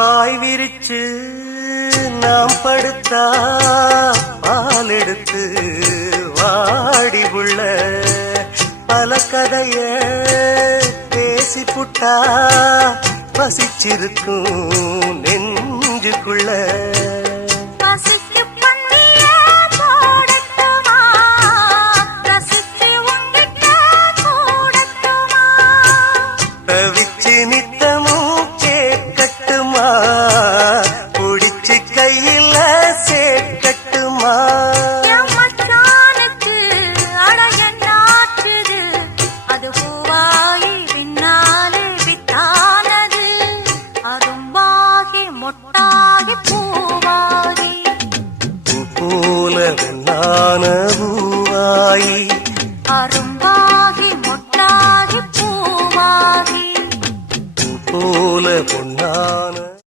பாய் விரிச்சு நாம் படுத்தா பால் எடுத்து வாடி உள்ள பல கதைய பேசி புட்டா பசிச்சிருக்கும் நெஞ்சுக்குள்ள தவிச்சு நித்தமும் கேட்கட்டுமா புடிச்சு கையில சேர்க்கட்டுமா போல வெண்ணான பூவாயி அரும்பாகி மொட்டாகி பூவாகி போல பொன்னான